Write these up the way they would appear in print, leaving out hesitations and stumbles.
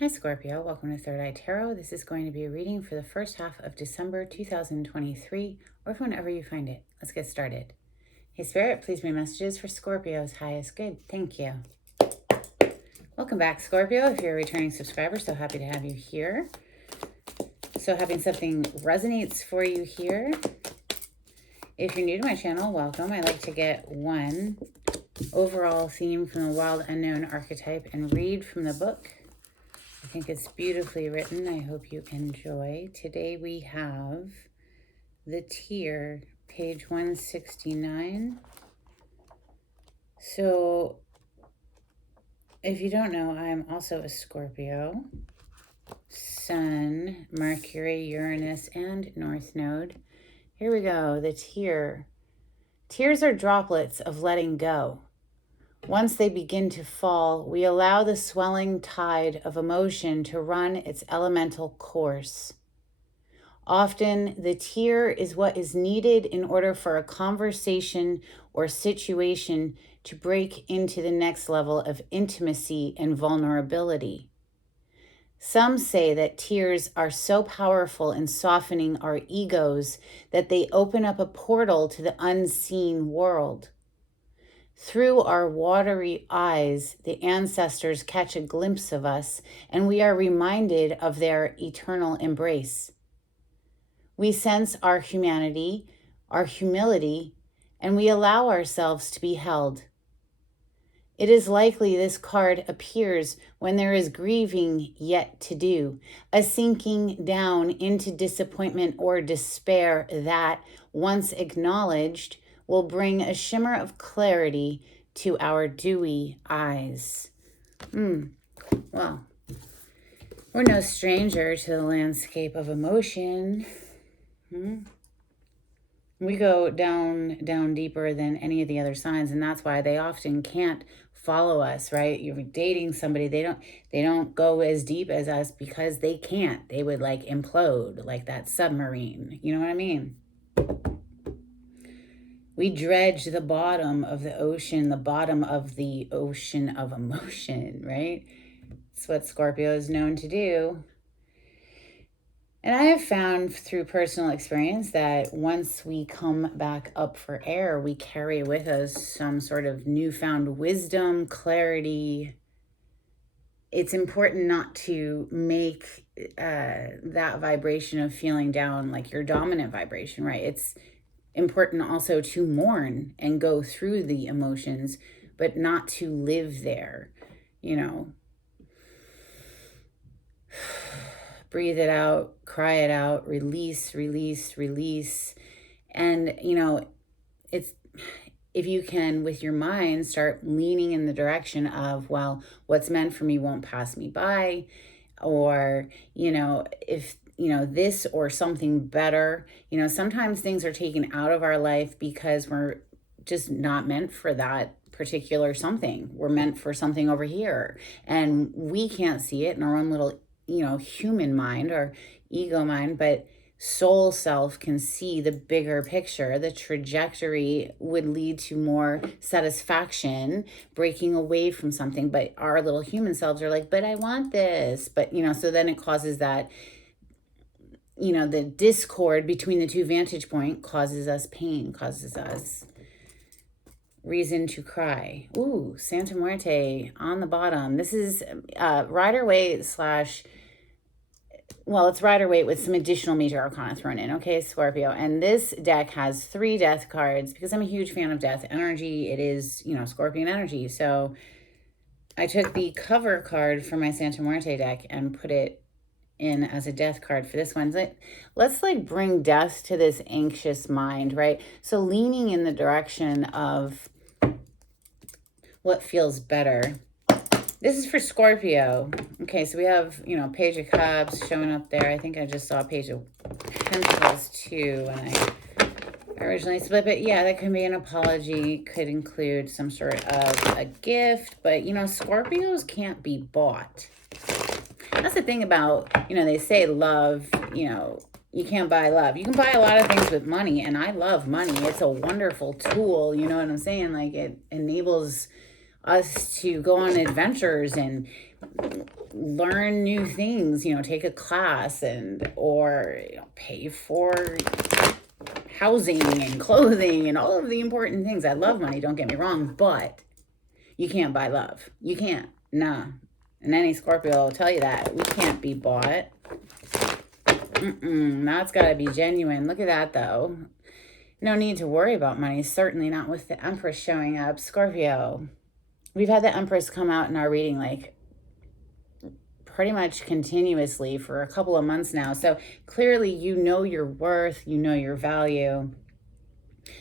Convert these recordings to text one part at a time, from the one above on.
Hi Scorpio, welcome to Third Eye Tarot. This is going to be a reading for the first half of December 2023, or whenever you find it. Let's get started. Hey Spirit, please bring messages for Scorpio's highest good. Thank you. Welcome back, Scorpio. If you're a returning subscriber, so happy to have you here. So hoping something resonates for you here. If you're new to my channel, welcome. I like to get one overall theme from the Wild Unknown archetype and read from the book. I think it's beautifully written. I hope you enjoy. Today we have the Tear, page 169. So if you don't know, I'm also a Scorpio. Sun, Mercury, Uranus, and North Node. Here we go, the Tear. Tears are droplets of letting go. Once they begin to fall, we allow the swelling tide of emotion to run its elemental course. Often, the tear is what is needed in order for a conversation or situation to break into the next level of intimacy and vulnerability. Some say that tears are so powerful in softening our egos that they open up a portal to the unseen world. Through our watery eyes, the ancestors catch a glimpse of us, and we are reminded of their eternal embrace. We sense our humanity, our humility, and we allow ourselves to be held. It is likely this card appears when there is grieving yet to do, a sinking down into disappointment or despair that, once acknowledged, will bring a shimmer of clarity to our dewy eyes. Well, we're no stranger to the landscape of emotion. We go down deeper than any of the other signs, and that's why they often can't follow us, right? You're dating somebody, they don't go as deep as us because they can't. They would like implode like that submarine. You know what I mean? We dredge the bottom of the ocean of emotion, right? It's what Scorpio is known to do. And I have found through personal experience that once we come back up for air, we carry with us some sort of newfound wisdom, clarity. It's important not to make that vibration of feeling down like your dominant vibration, right? It's important also to mourn and go through the emotions, but not to live there, Breathe it out, cry it out, release. And, it's, if you can, with your mind, start leaning in the direction of, well, what's meant for me won't pass me by. Or, if, this or something better, sometimes things are taken out of our life because we're just not meant for that particular something. We're meant for something over here. And we can't see it in our own little human mind or ego mind, but soul self can see the bigger picture. The trajectory would lead to more satisfaction, breaking away from something. But our little human selves are like, but I want this. But, so then it causes that, the discord between the two vantage point causes us pain, causes us reason to cry. Ooh, Santa Muerte on the bottom. This is Rider-Waite it's Rider-Waite with some additional major arcana thrown in, okay, Scorpio. And this deck has 3 death cards because I'm a huge fan of death energy. It is, Scorpion energy. So I took the cover card for my Santa Muerte deck and put it in as a death card for this one. Let's bring death to this anxious mind, right? So leaning in the direction of what feels better. This is for Scorpio. Okay, so we have, Page of Cups showing up there. I think I just saw Page of Pentacles too when I originally split it. Yeah, that could be an apology, could include some sort of a gift, but, Scorpios can't be bought. That's the thing about, they say love, you can't buy love. You can buy a lot of things with money, and I love money. It's a wonderful tool, you know what I'm saying? Like, it enables us to go on adventures and learn new things, you know, take a class or pay for housing and clothing and all of the important things. I love money, don't get me wrong, but you can't buy love. You can't. Nah. And any Scorpio will tell you that. We can't be bought. That's got to be genuine. Look at that, though. No need to worry about money. Certainly not with the Empress showing up. Scorpio. We've had the Empress come out in our reading like pretty much continuously for a couple of months now. So clearly you know your worth. You know your value.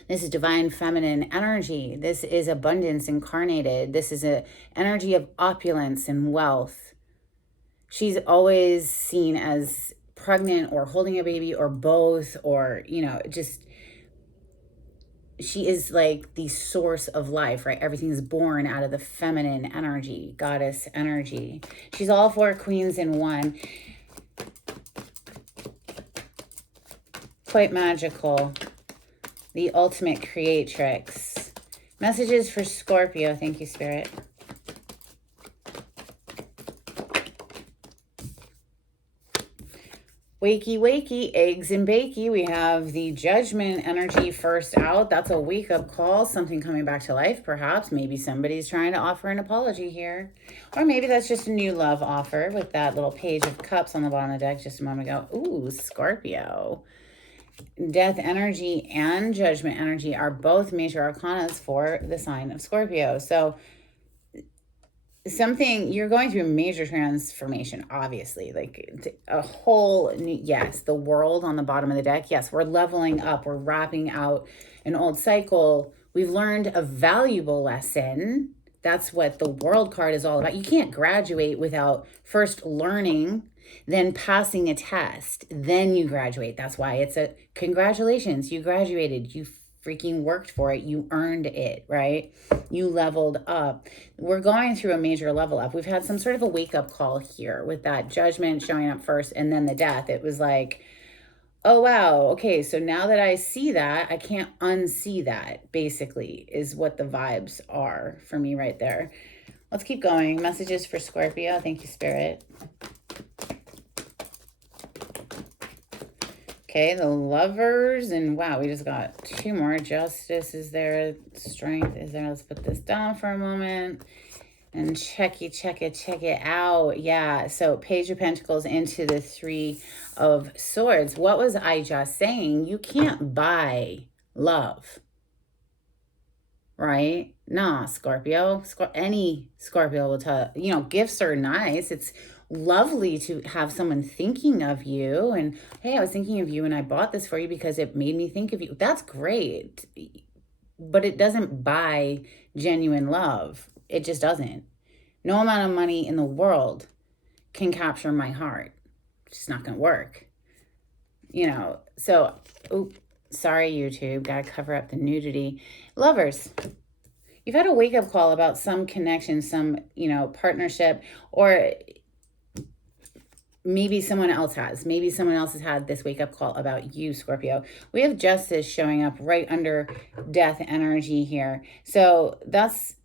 This is divine feminine energy. This is abundance incarnated. This is an energy of opulence and wealth. She's always seen as pregnant or holding a baby or both, or, you know, just, she is like the source of life, right? Everything's born out of the feminine energy, goddess energy. She's all four queens in one. Quite magical. The ultimate creatrix. Messages for Scorpio. Thank you, Spirit. Wakey, wakey, eggs and bakey. We have the Judgment energy first out. That's a wake-up call. Something coming back to life, perhaps. Maybe somebody's trying to offer an apology here. Or maybe that's just a new love offer with that little Page of Cups on the bottom of the deck just a moment ago. Ooh, Scorpio. Death energy and Judgment energy are both major arcanas for the sign of Scorpio. So something, you're going through a major transformation, obviously, like a whole new, yes, the world on the bottom of the deck. Yes, we're leveling up. We're wrapping out an old cycle. We've learned a valuable lesson. That's what the World card is all about. You can't graduate without first learning, then passing a test, then you graduate. That's why it's a congratulations, you graduated, you freaking worked for it, you earned it, right? You leveled up. We're going through a major level up. We've had some sort of a wake-up call here with that Judgment showing up first and then the Death. It was like, oh wow, okay, so now that I see that, I can't unsee that, basically, is what the vibes are for me right there. Let's keep going. Messages for Scorpio. Thank you, Spirit. Okay, the Lovers, and wow, we just got two more. Justice is there, Strength is there. Let's put this down for a moment and check it out. Yeah, so Page of Pentacles into the Three of Swords. What was I just saying? You can't buy love, right? Nah, Scorpio. Any Scorpio will tell you, know, gifts are nice. It's lovely to have someone thinking of you and, hey, I was thinking of you and I bought this for you because it made me think of you. That's great, but it doesn't buy genuine love. It just doesn't. No amount of money in the world can capture my heart. It's just not gonna work, you know. So, oops, sorry, YouTube, gotta cover up the nudity. Lovers, you've had a wake-up call about some connection, some, you know, partnership, or maybe someone else has. Maybe someone else has had this wake-up call about you, Scorpio. We have Justice showing up right under Death energy here. So that's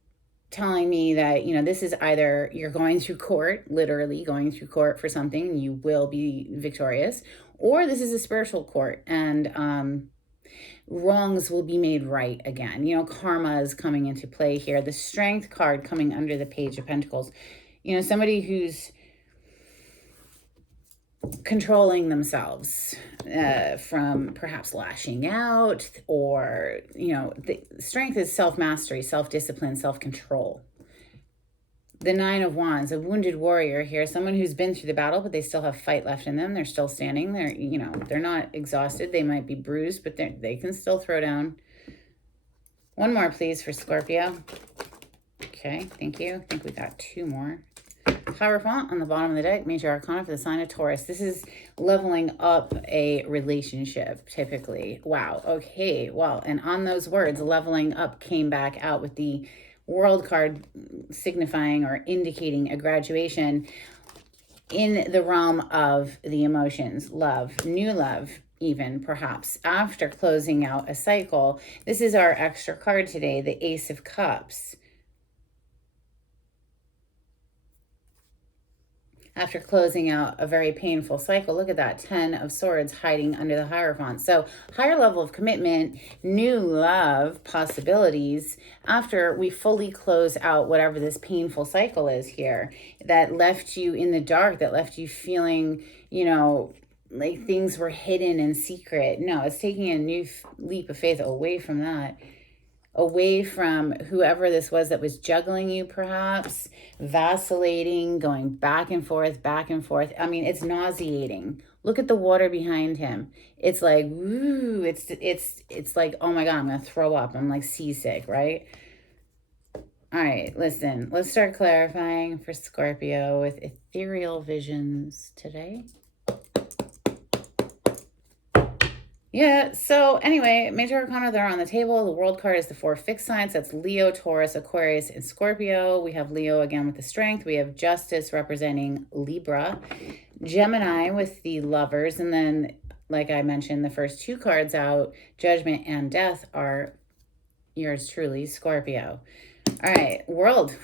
telling me that, you know, this is either you're going through court, literally going through court for something, and you will be victorious, or this is a spiritual court, and wrongs will be made right again. You know, karma is coming into play here. The Strength card coming under the Page of Pentacles. You know, somebody who's controlling themselves from perhaps lashing out, or, you know, the Strength is self-mastery, self-discipline, self-control. The Nine of Wands, a wounded warrior here, someone who's been through the battle, but they still have fight left in them. They're still standing. They're, you know, they're not exhausted. They might be bruised, but they can still throw down. One more, please, for Scorpio. Okay, thank you. I think we got two more. Hierophant on the bottom of the deck, major arcana for the sign of Taurus. This is leveling up a relationship, typically. Wow, okay, well, and on those words, leveling up came back out with the World card signifying or indicating a graduation in the realm of the emotions, love, new love, even perhaps after closing out a cycle. This is our extra card today, the Ace of Cups. after closing out a very painful cycle. Look at that, 10 of Swords hiding under the Hierophant. So higher level of commitment, new love possibilities after we fully close out whatever this painful cycle is here that left you in the dark, that left you feeling, like things were hidden and secret. No, it's taking a new leap of faith away from that, away from whoever this was that was juggling you, perhaps vacillating, going back and forth, back and forth. I mean, it's nauseating. Look at the water behind him. It's like, woo, it's like, oh my God, I'm gonna throw up. I'm like seasick, right? All right, listen, let's start clarifying for Scorpio with ethereal visions today. Yeah, so anyway, major arcana, they're on the table. The world card is the 4 fixed signs. That's Leo, Taurus, Aquarius, and Scorpio. We have Leo again with the strength. We have Justice representing Libra. Gemini with the lovers. And then, like I mentioned, the first 2 cards out, Judgment and Death, are yours truly, Scorpio. All right, world.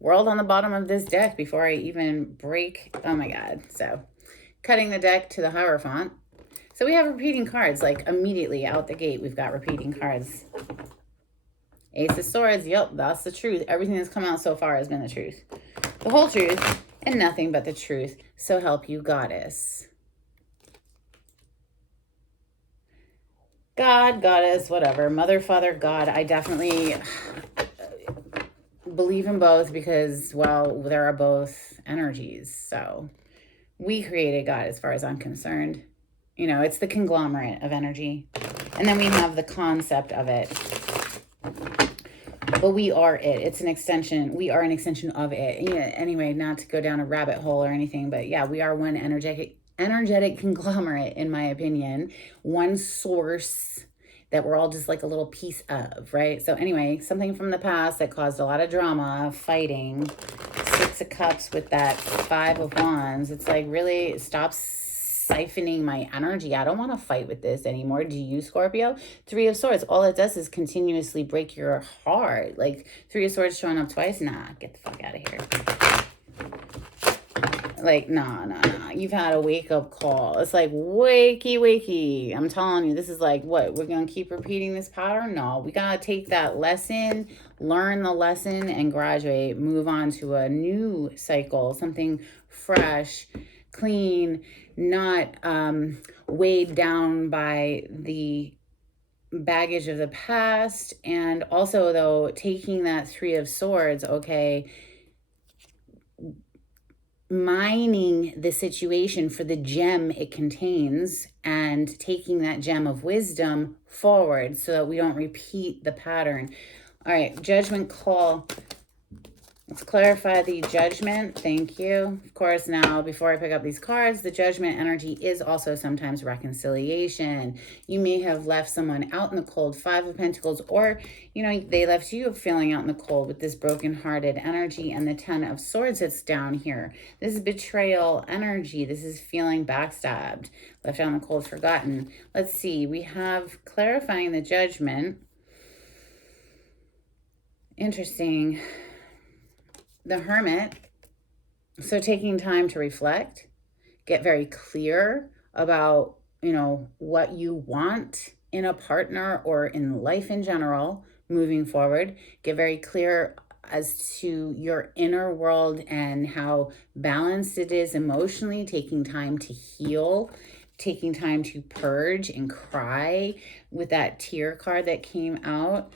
World on the bottom of this deck before I even break. Oh my God. So cutting the deck to the Hierophant. So we have repeating cards, like immediately out the gate, we've got repeating cards. Ace of Swords, yep, that's the truth. Everything that's come out so far has been the truth. The whole truth and nothing but the truth. So help you, Goddess. God, Goddess, whatever. Mother, Father, God. I definitely believe in both because, well, there are both energies. So we created God as far as I'm concerned. It's the conglomerate of energy. And then we have the concept of it. But we are it. It's an extension. We are an extension of it. Anyway, not to go down a rabbit hole or anything, but yeah, we are one energetic conglomerate, in my opinion. One source that we're all just like a little piece of, right? So anyway, something from the past that caused a lot of drama, fighting. 6 of Cups with that 5 of Wands. It's like, really, stop siphoning my energy. I don't want to fight with this anymore. Do you, Scorpio? 3 of Swords. All it does is continuously break your heart. Like 3 of Swords showing up twice. Nah, get the fuck out of here. Like, nah. You've had a wake-up call. It's like, wakey. I'm telling you, this is like, what? We're going to keep repeating this pattern? No, we got to take that lesson, learn the lesson, and graduate. Move on to a new cycle, something fresh, clean, not weighed down by the baggage of the past. And also, though, taking that 3 of Swords, okay, mining the situation for the gem it contains and taking that gem of wisdom forward so that we don't repeat the pattern. All right, judgment call. Let's clarify the judgment. Thank you. Of course, now, before I pick up these cards, the judgment energy is also sometimes reconciliation. You may have left someone out in the cold, 5 of Pentacles, or, they left you feeling out in the cold with this brokenhearted energy, and the 10 of Swords that's down here. This is betrayal energy. This is feeling backstabbed, left out in the cold, forgotten. Let's see. We have clarifying the judgment. Interesting. The Hermit. So taking time to reflect, get very clear about, what you want in a partner or in life in general, moving forward. Get very clear as to your inner world and how balanced it is emotionally, taking time to heal, taking time to purge and cry with that tear card that came out.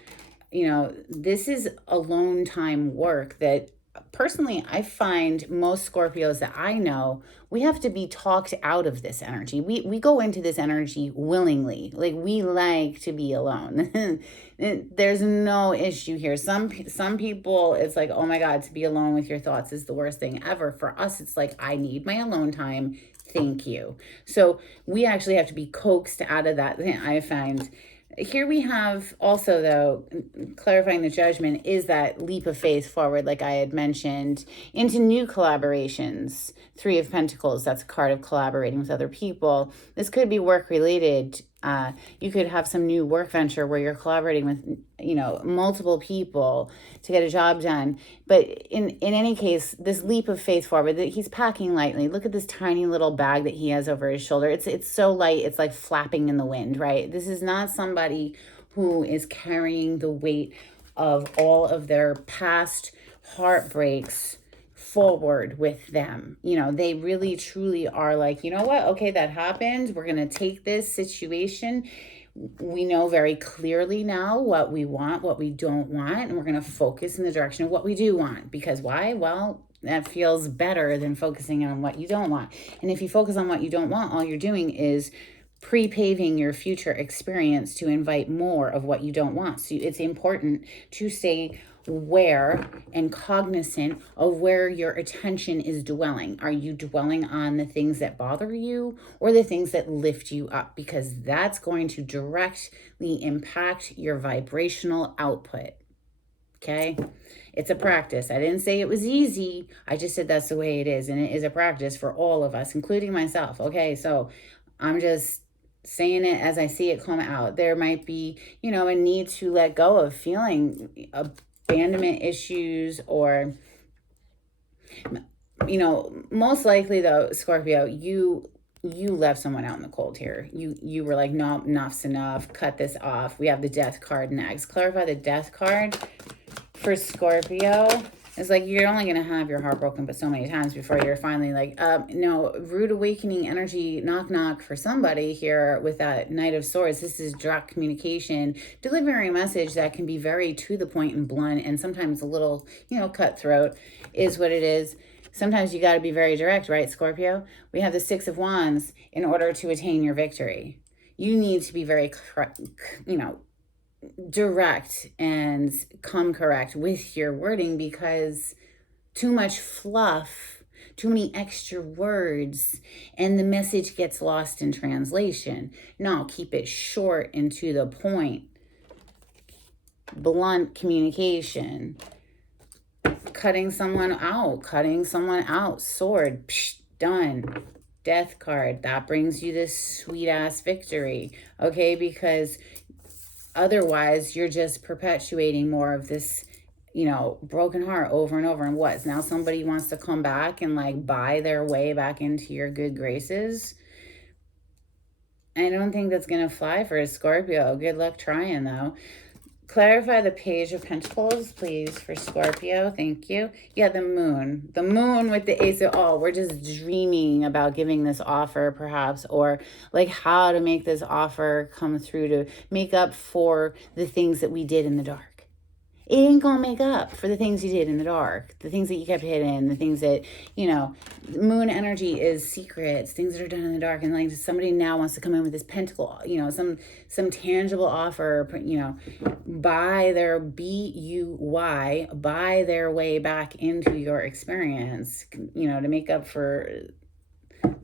This is alone time work that personally, I find most Scorpios that I know, we have to be talked out of this energy. We go into this energy willingly. Like, we like to be alone. There's no issue here. Some people, it's like, oh my God, to be alone with your thoughts is the worst thing ever. For us, it's like, I need my alone time. Thank you. So we actually have to be coaxed out of that. I find here we have also, though, clarifying the judgment is that leap of faith forward, like I had mentioned, into new collaborations. 3 of Pentacles, that's a card of collaborating with other people. This could be work related, You could have some new work venture where you're collaborating with, multiple people to get a job done. But in any case, this leap of faith forward, that he's packing lightly. Look at this tiny little bag that he has over his shoulder. It's so light, it's like flapping in the wind, right? This is not somebody who is carrying the weight of all of their past heartbreaks forward with them. They really truly are like, you know what? Okay, that happened. We're going to take this situation. We know very clearly now what we want, what we don't want, and we're going to focus in the direction of what we do want. Because why? Well, that feels better than focusing on what you don't want. And if you focus on what you don't want, all you're doing is pre-paving your future experience to invite more of what you don't want. So it's important to stay aware and cognizant of where your attention is dwelling. Are you dwelling on the things that bother you or the things that lift you up? Because that's going to directly impact your vibrational output. Okay? It's a practice. I didn't say it was easy. I just said that's the way it is. And it is a practice for all of us, including myself. Okay, so I'm just saying it as I see it come out. There might be, a need to let go of feeling abandonment issues, or, most likely though, Scorpio, you left someone out in the cold here. You were like, no, enough's enough. Cut this off. We have the death card next. Clarify the death card for Scorpio. It's like you're only going to have your heart broken but so many times before you're finally like, no, rude awakening energy, knock, knock for somebody here with that Knight of Swords. This is direct communication, delivering a message that can be very to the point and blunt, and sometimes a little, cutthroat is what it is. Sometimes you got to be very direct, right, Scorpio? We have the Six of Wands in order to attain your victory. You need to be very, direct and come correct with your wording, because too much fluff, too many extra words, and the message gets lost in translation. No, keep it short and to the point. Blunt communication. Cutting someone out. Sword, psh, done. Death card, that brings you this sweet ass victory. Okay, because otherwise, you're just perpetuating more of this, broken heart over and over. And what? Now somebody wants to come back and like buy their way back into your good graces. I don't think that's going to fly for a Scorpio. Good luck trying, though. Clarify the Page of Pentacles, please, for Scorpio. Thank you. Yeah, the moon. The moon with the Ace of... Oh, we're just dreaming about giving this offer, perhaps, or like how to make this offer come through to make up for the things that we did in the dark. It ain't gonna make up for the things you did in the dark, the things that you kept hidden, the things that, moon energy is secrets, things that are done in the dark. And like somebody now wants to come in with this pentacle, some tangible offer, buy their buy their way back into your experience, to make up for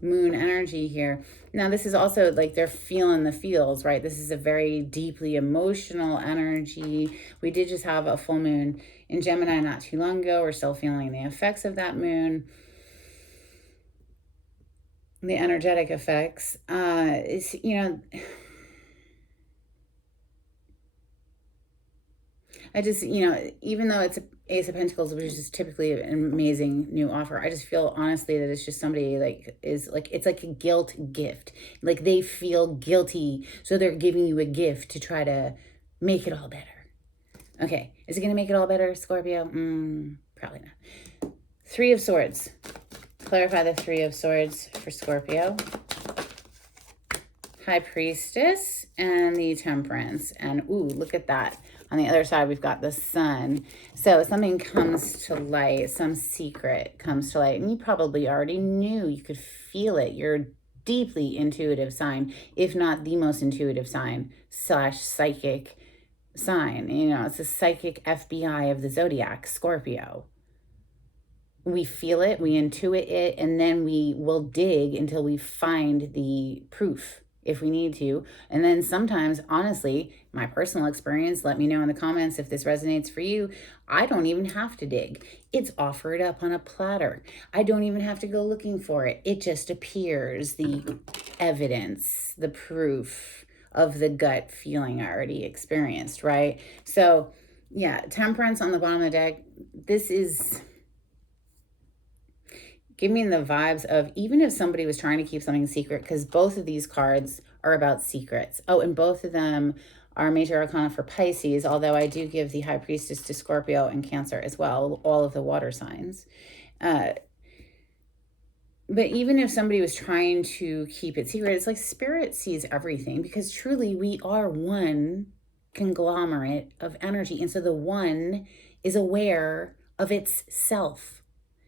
moon energy here. Now, this is also like they're feeling the feels, right? This is a very deeply emotional energy. We did just have a full moon in Gemini not too long ago. We're still feeling the effects of that moon, the energetic effects. It's, I just, even though it's Ace of Pentacles, which is typically an amazing new offer, I just feel honestly that it's just somebody it's like a guilt gift. Like they feel guilty, so they're giving you a gift to try to make it all better. Okay, is it going to make it all better, Scorpio? Probably not. Three of Swords. Clarify the Three of Swords for Scorpio. High Priestess and the Temperance. And ooh, look at that. On the other side, we've got the Sun. So something comes to light, some secret comes to light. And you probably already knew, you could feel it. You're a deeply intuitive sign, if not the most intuitive sign / psychic sign. It's a psychic FBI of the zodiac, Scorpio. We feel it, we intuit it, and then we will dig until we find the proof if we need to. And then sometimes, honestly, my personal experience, let me know in the comments if this resonates for you, I don't even have to dig. It's offered up on a platter. I don't even have to go looking for it. It just appears, the evidence, the proof of the gut feeling I already experienced, right? So yeah, Temperance on the bottom of the deck. This is giving me the vibes of even if somebody was trying to keep something secret, because both of these cards are about secrets. Oh, and both of them are major arcana for Pisces, although I do give the High Priestess to Scorpio and Cancer as well, all of the water signs. But even if somebody was trying to keep it secret, it's like Spirit sees everything, because truly we are one conglomerate of energy. And so the one is aware of its self.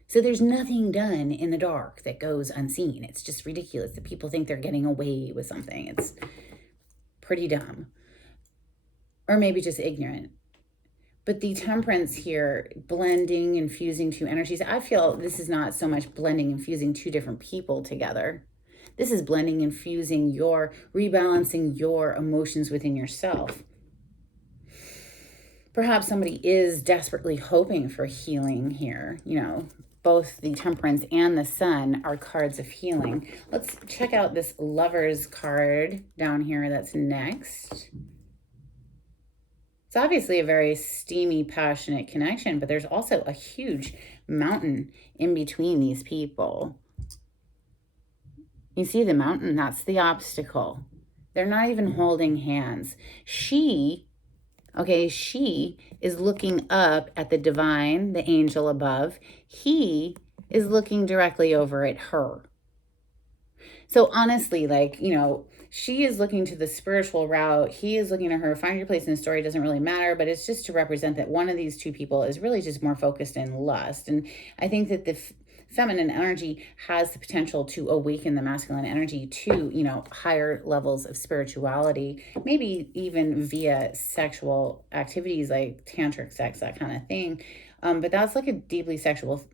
So there's nothing done in the dark that goes unseen. It's just ridiculous that people think they're getting away with something. It's pretty dumb. Or maybe just ignorant. But the Temperance here, blending and fusing two energies, I feel this is not so much blending and fusing two different people together. This is blending and fusing rebalancing your emotions within yourself. Perhaps somebody is desperately hoping for healing here. You know, both the Temperance and the Sun are cards of healing. Let's check out this Lovers card down here that's next. It's obviously a very steamy, passionate connection, but there's also a huge mountain in between these people. You see the mountain? That's the obstacle. They're not even holding hands. She is looking up at the divine, the angel above. He is looking directly over at her. So honestly, like, you know, she is looking to the spiritual route. He is looking to her. Find your place in the story doesn't really matter, but it's just to represent that one of these two people is really just more focused in lust. And I think that the feminine energy has the potential to awaken the masculine energy to, you know, higher levels of spirituality, maybe even via sexual activities like tantric sex, that kind of thing. But that's like a deeply spiritual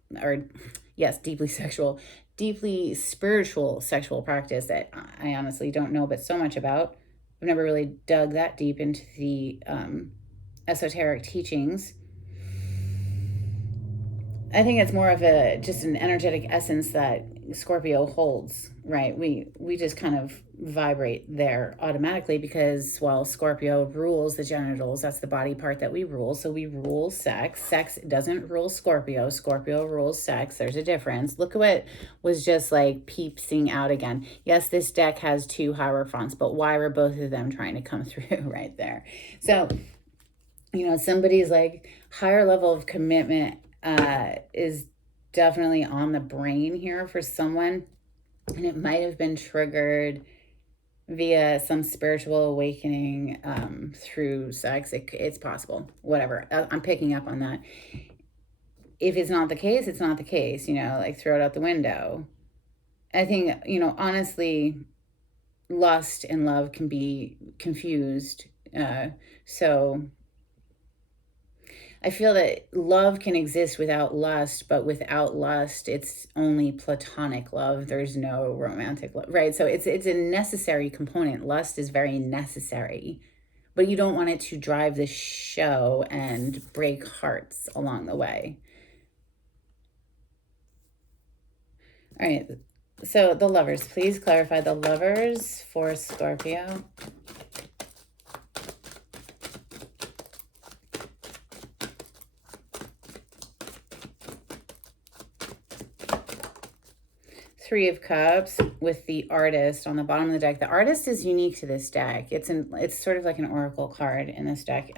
sexual practice that I honestly don't know but so much about. I've never really dug that deep into the esoteric teachings. I think it's more of just an energetic essence that Scorpio holds, right? We just kind of vibrate there automatically because, well, Scorpio rules the genitals. That's the body part that we rule. So we rule sex. Sex doesn't rule Scorpio. Scorpio rules sex. There's a difference. Look at what was just like peeping out again. Yes, this deck has two Hierophants, but why were both of them trying to come through right there? So, you know, somebody's like higher level of commitment is definitely on the brain here for someone, and it might have been triggered via some spiritual awakening through sex. It's possible, whatever. I'm picking up on that. If it's not the case, it's not the case, you know, like throw it out the window. I think, you know, honestly, lust and love can be confused. So I feel that love can exist without lust, but without lust, it's only platonic love. There's no romantic love, right? So it's a necessary component. Lust is very necessary, but you don't want it to drive the show and break hearts along the way. All right, so the Lovers, please clarify the Lovers for Scorpio. Three of Cups with the Artist on the bottom of the deck. The Artist is unique to this deck. It's sort of like an oracle card in this deck.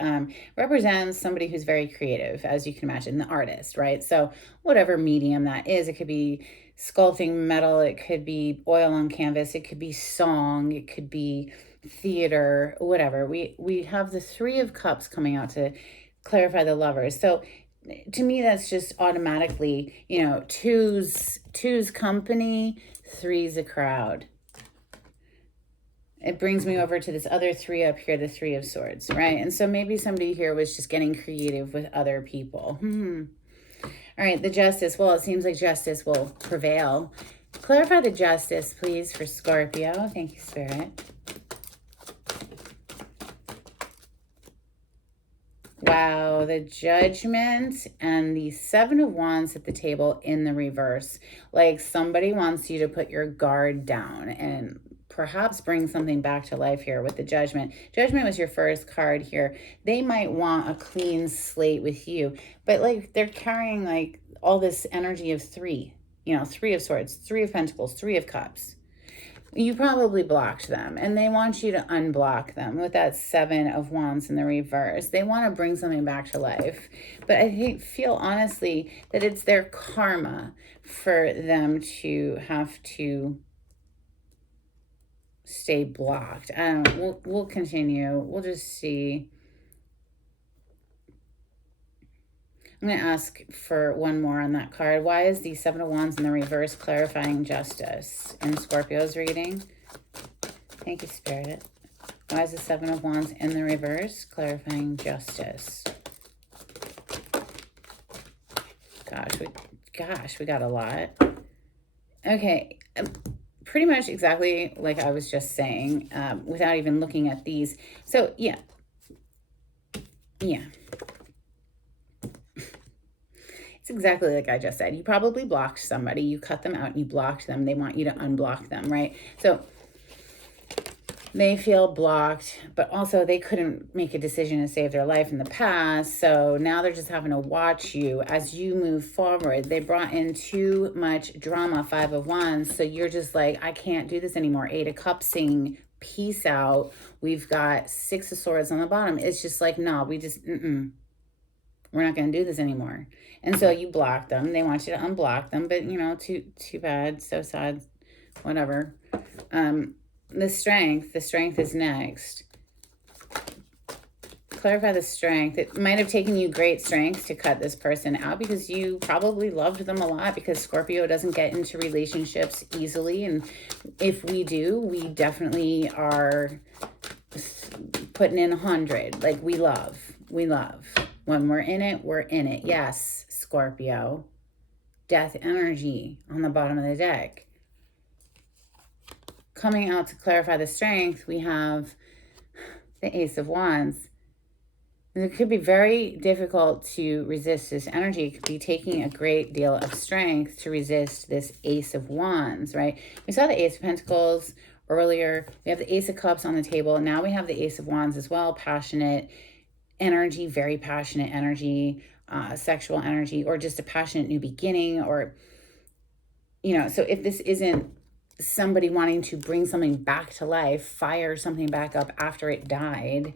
Represents somebody who's very creative, as you can imagine, the artist, right? So whatever medium that is, it could be sculpting metal, it could be oil on canvas, it could be song, it could be theater, whatever. We have the Three of Cups coming out to clarify the Lovers. So to me, that's just automatically, you know, two's company, three's a crowd. It brings me over to this other three up here, the Three of Swords, right? And so maybe somebody here was just getting creative with other people. All right, the Justice. Well, it seems like justice will prevail. Clarify the Justice, please, for Scorpio. Thank you, Spirit. Wow, the Judgment and the Seven of Wands at the table in the reverse. Like somebody wants you to put your guard down and perhaps bring something back to life here with the Judgment. Judgment was your first card here. They might want a clean slate with you, but like they're carrying like all this energy of three, you know, Three of Swords, Three of Pentacles, Three of Cups. You probably blocked them, and they want you to unblock them with that Seven of Wands in the reverse. They want to bring something back to life. But I feel honestly that it's their karma for them to have to stay blocked. I don't know. We'll continue. We'll just see. I'm going to ask for one more on that card. Why is the Seven of Wands in the reverse clarifying justice in Scorpio's reading? Thank you, Spirit. Why is the Seven of Wands in the reverse clarifying justice? Gosh, we got a lot. Okay, pretty much exactly like I was just saying, without even looking at these. So, yeah. It's exactly like I just said. You probably blocked somebody. You cut them out and you blocked them. They want you to unblock them, right? So they feel blocked, but also they couldn't make a decision to save their life in the past. So now they're just having to watch you as you move forward. They brought in too much drama, Five of Wands. So you're just like, I can't do this anymore. Eight of Cups saying, peace out. We've got Six of Swords on the bottom. It's just like, no, we just, we're not going to do this anymore. And so you block them. They want you to unblock them, but you know, too bad, so sad, whatever. The strength is next. Clarify the strength. It might have taken you great strength to cut this person out because you probably loved them a lot, because Scorpio doesn't get into relationships easily. And if we do, we definitely are putting in 100. Like we love. When we're in it, we're in it. Yes, Scorpio. Death energy on the bottom of the deck. Coming out to clarify the strength, we have the Ace of Wands. And it could be very difficult to resist this energy. It could be taking a great deal of strength to resist this Ace of Wands, right? We saw the Ace of Pentacles earlier. We have the Ace of Cups on the table. Now we have the Ace of Wands as well. Passionate energy, very passionate energy, sexual energy, or just a passionate new beginning, or, you know, so if this isn't somebody wanting to bring something back to life, fire something back up after it died,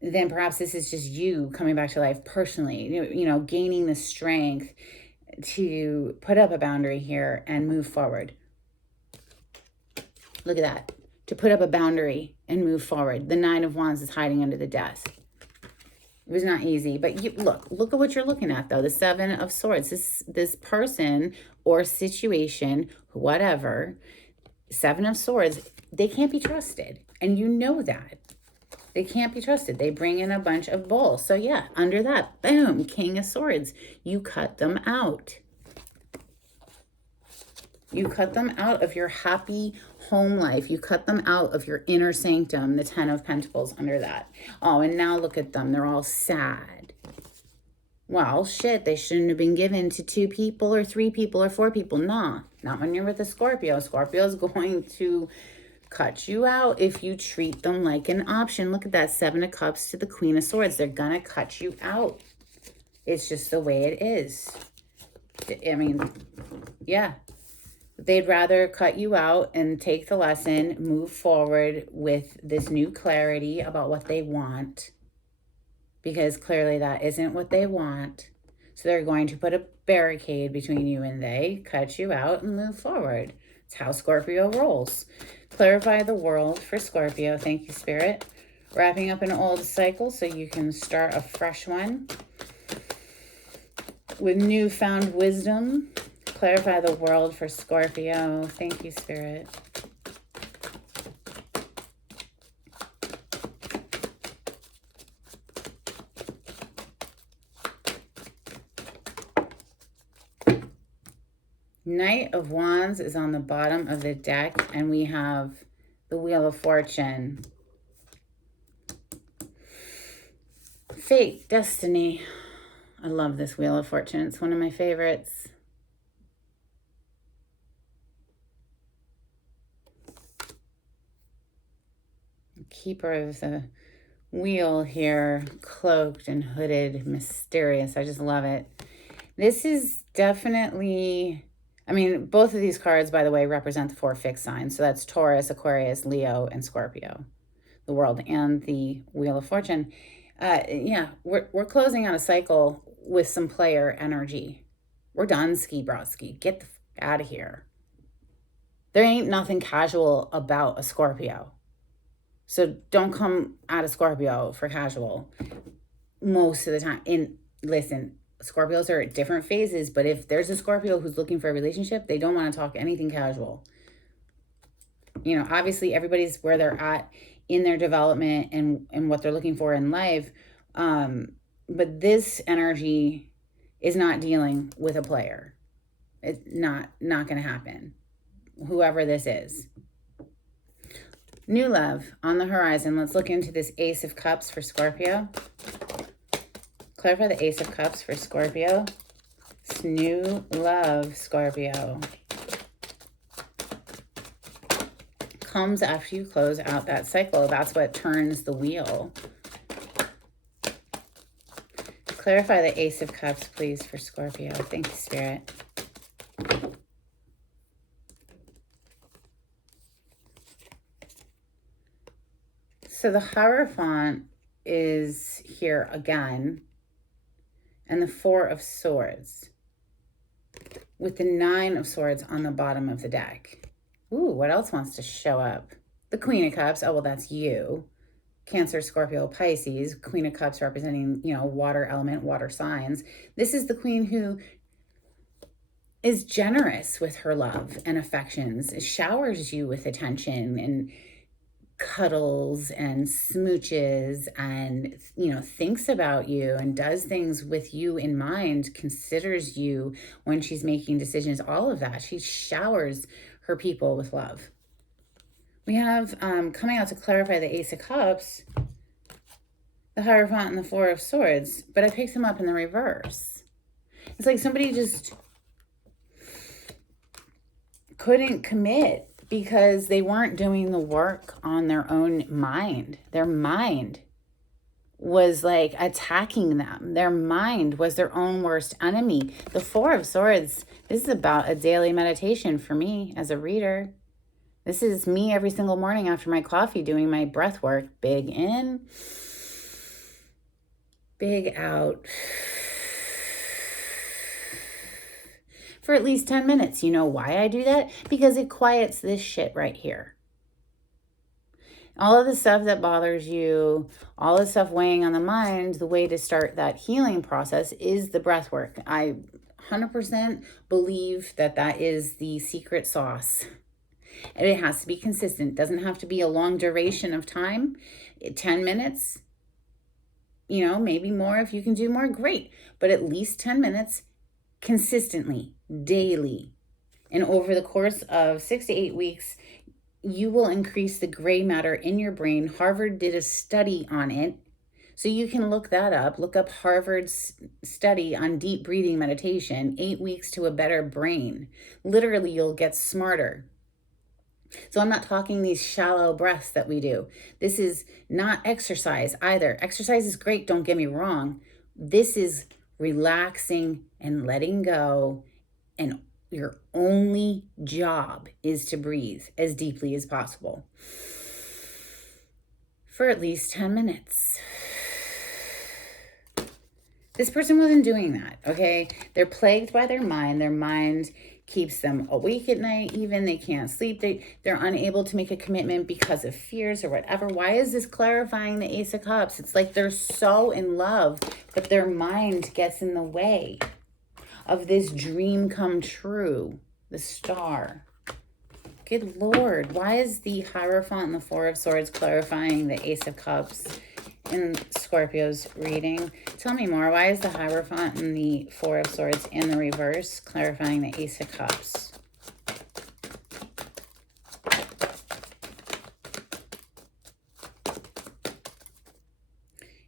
then perhaps this is just you coming back to life personally, you know, gaining the strength to put up a boundary here and move forward. Look at that. To put up a boundary and move forward. The Nine of Wands is hiding under the Death. It was not easy, but you look at what you're looking at though. The Seven of Swords, this person or situation, whatever, Seven of Swords, they can't be trusted. And you know that. They can't be trusted. They bring in a bunch of bull. So yeah, under that, boom, King of Swords. You cut them out. You cut them out of your happy home life. You cut them out of your inner sanctum, the Ten of Pentacles under that. Oh, and now look at them. They're all sad. Well, shit, they shouldn't have been given to 2 people or 3 people or 4 people. Nah, not when you're with a Scorpio. Scorpio's going to cut you out if you treat them like an option. Look at that, Seven of Cups to the Queen of Swords. They're going to cut you out. It's just the way it is. I mean, yeah. They'd rather cut you out and take the lesson, move forward with this new clarity about what they want, because clearly that isn't what they want. So they're going to put a barricade between you and they, cut you out and move forward. It's how Scorpio rolls. Clarify the world for Scorpio. Thank you, Spirit. Wrapping up an old cycle so you can start a fresh one with newfound wisdom. Clarify the world for Scorpio. Thank you, Spirit. Knight of Wands is on the bottom of the deck, and we have the Wheel of Fortune. Fate, destiny. I love this Wheel of Fortune. It's one of my favorites. keeper of the wheel here, cloaked and hooded, mysterious. I just love it. This is definitely, I mean, both of these cards, by the way, represent the 4 fixed signs. So that's Taurus, Aquarius, Leo, and Scorpio, the world and the Wheel of Fortune. Yeah, we're closing out a cycle with some player energy. We're done, ski broski. Get the out of here. There ain't nothing casual about a Scorpio. So don't come out of Scorpio for casual most of the time. And listen, Scorpios are at different phases, but if there's a Scorpio who's looking for a relationship, they don't want to talk anything casual. You know, obviously everybody's where they're at in their development and what they're looking for in life. But this energy is not dealing with a player. It's not going to happen. Whoever this is. New love on the horizon. Let's look into this Ace of Cups for Scorpio. Clarify the Ace of Cups for Scorpio. It's new love, Scorpio. Comes after you close out that cycle. That's what turns the wheel. Clarify the Ace of Cups, please, for Scorpio. Thank you, Spirit. So the Hierophant is here again. And the 4 of Swords. With the 9 of Swords on the bottom of the deck. Ooh, what else wants to show up? The Queen of Cups. Oh, well, that's you. Cancer, Scorpio, Pisces. Queen of Cups representing, you know, water element, water signs. This is the queen who is generous with her love and affections. Showers you with attention and cuddles and smooches and, you know, thinks about you and does things with you in mind, considers you when she's making decisions, all of that. She showers her people with love. We have coming out to clarify the Ace of Cups, the Hierophant and the 4 of Swords, but I picked them up in the reverse. It's like somebody just couldn't commit because they weren't doing the work on their own mind. Their mind was like attacking them. Their mind was their own worst enemy. The 4 of Swords, this is about a daily meditation for me as a reader. This is me every single morning after my coffee doing my breath work. Big in, big out. For at least 10 minutes. You know why I do that? Because it quiets this shit right here. All of the stuff that bothers you, all the stuff weighing on the mind, the way to start that healing process is the breath work. I 100% believe that that is the secret sauce. And it has to be consistent. It doesn't have to be a long duration of time. 10 minutes, you know, maybe more. If you can do more, great. But at least 10 minutes consistently, daily. And over the course of 6 to 8 weeks, you will increase the gray matter in your brain. Harvard did a study on it. So you can look that up. Look up Harvard's study on deep breathing meditation, 8 weeks to a better brain. Literally, you'll get smarter. So I'm not talking these shallow breaths that we do. This is not exercise either. Exercise is great, don't get me wrong. This is relaxing and letting go, and your only job is to breathe as deeply as possible for at least 10 minutes. This person wasn't doing that, okay? They're plagued by their mind. Their mind keeps them awake at night even. They can't sleep. They're unable to make a commitment because of fears or whatever. Why is this clarifying the Ace of Cups? It's like they're so in love, but their mind gets in the way of this dream come true, the star. Good Lord, why is the Hierophant and the 4 of Swords clarifying the Ace of Cups in Scorpio's reading? Tell me more. Why is the Hierophant and the 4 of Swords in the reverse clarifying the Ace of Cups?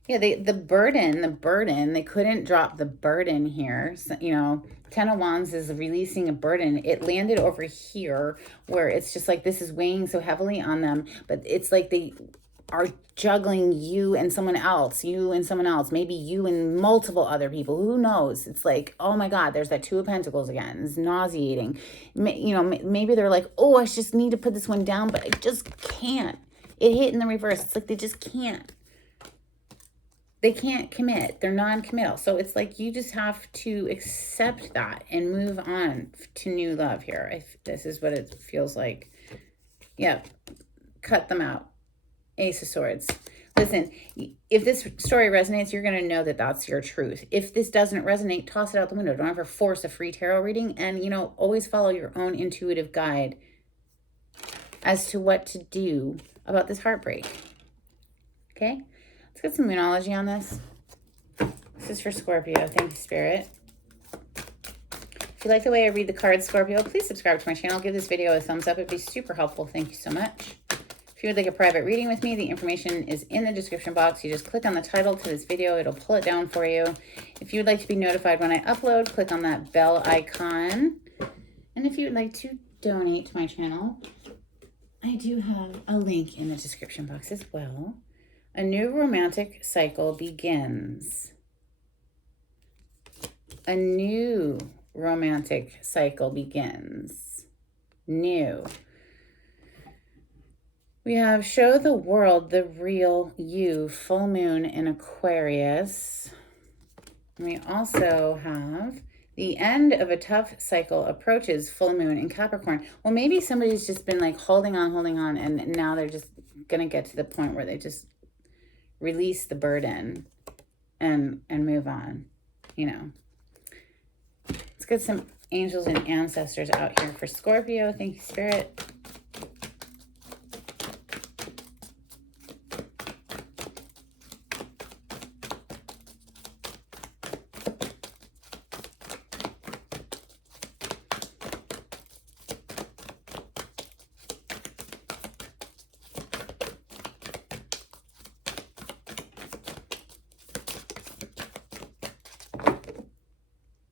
Yeah, the burden, they couldn't drop the burden here. So, you know, 10 of Wands is releasing a burden. It landed over here where it's just like this is weighing so heavily on them. But it's like they are juggling you and someone else, maybe you and multiple other people. Who knows? It's like, oh my God, there's that Two of Pentacles again. It's nauseating. Maybe they're like, oh, I just need to put this one down, but I just can't. It hit in the reverse. It's like they just can't. They can't commit. They're non-committal. So it's like you just have to accept that and move on to new love here. This is what it feels like. Yeah. Cut them out. Ace of Swords. Listen, if this story resonates, you're going to know that that's your truth. If this doesn't resonate, toss it out the window. Don't ever force a free tarot reading. And, always follow your own intuitive guide as to what to do about this heartbreak. Okay? Let's get some Moonology on this. This is for Scorpio. Thank you, Spirit. If you like the way I read the cards, Scorpio, please subscribe to my channel. Give this video a thumbs up. It'd be super helpful. Thank you so much. If you would like a private reading with me, the information is in the description box. You just click on the title to this video. It'll pull it down for you. If you would like to be notified when I upload, click on that bell icon. And if you would like to donate to my channel, I do have a link in the description box as well. A new romantic cycle begins. A new romantic cycle begins. New. We have show the world the real you, full moon in Aquarius. We also have the end of a tough cycle approaches, full moon in Capricorn. Well, maybe somebody's just been like holding on, and now they're just going to get to the point where they just release the burden and move on, Let's get some angels and ancestors out here for Scorpio. Thank you, Spirit.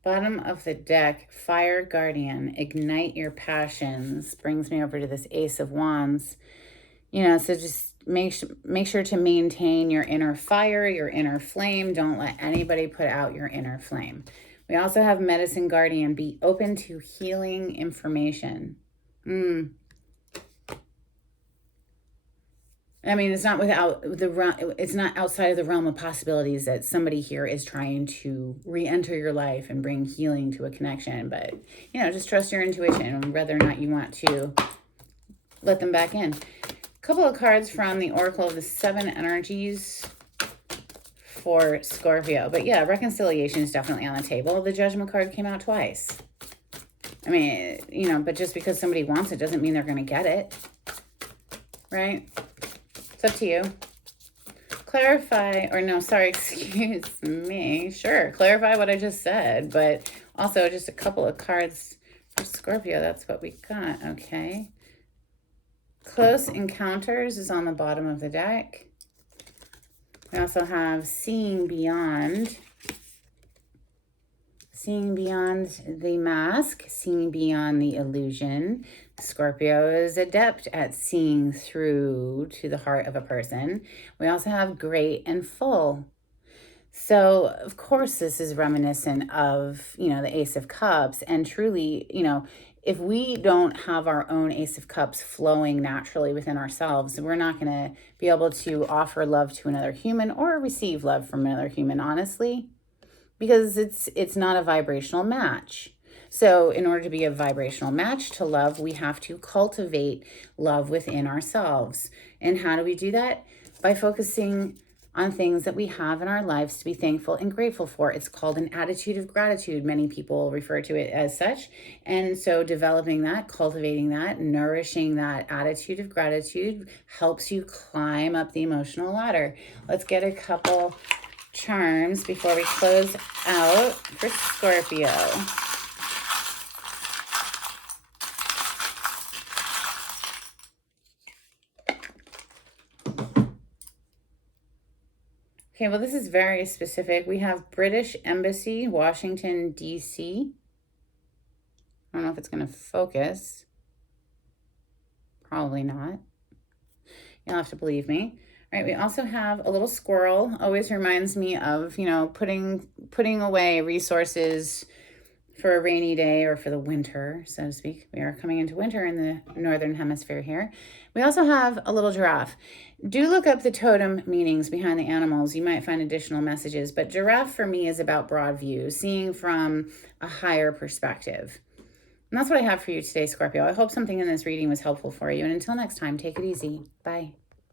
Bottom of the deck, Fire Guardian, ignite your passions, brings me over to this Ace of Wands. So just make sure to maintain your inner fire, your inner flame. Don't let anybody put out your inner flame. We also have Medicine Guardian, be open to healing information. I mean, it's not it's not outside of the realm of possibilities that somebody here is trying to re-enter your life and bring healing to a connection. But, just trust your intuition, whether or not you want to let them back in. A couple of cards from the Oracle of the Seven Energies for Scorpio. But yeah, reconciliation is definitely on the table. The Judgment card came out twice. I mean, but just because somebody wants it doesn't mean they're going to get it. Right? It's up to you. Clarify, or no, sorry, excuse me. Sure, clarify what I just said, but also just a couple of cards for Scorpio. That's what we got, okay. Close Encounters is on the bottom of the deck. We also have Seeing Beyond. Seeing beyond the mask, seeing beyond the illusion. Scorpio is adept at seeing through to the heart of a person. We also have Great and Full. So, of course, this is reminiscent of, the Ace of Cups. And truly, if we don't have our own Ace of Cups flowing naturally within ourselves, we're not going to be able to offer love to another human or receive love from another human, honestly. Because it's not a vibrational match. So in order to be a vibrational match to love, we have to cultivate love within ourselves. And how do we do that? By focusing on things that we have in our lives to be thankful and grateful for. It's called an attitude of gratitude. Many people refer to it as such. And so developing that, cultivating that, nourishing that attitude of gratitude helps you climb up the emotional ladder. Let's get a couple charms before we close out for Scorpio. Okay, well, this is very specific. We have British Embassy, Washington, D.C. I don't know if it's going to focus. Probably not. You'll have to believe me. All right, we also have a little squirrel. Always reminds me of, you know, putting away resources for a rainy day or for the winter, so to speak. We are coming into winter in the northern hemisphere here. We also have a little giraffe. Do look up the totem meanings behind the animals. You might find additional messages, but giraffe for me is about broad view, seeing from a higher perspective. And that's what I have for you today, Scorpio. I hope something in this reading was helpful for you. And until next time, take it easy. Bye.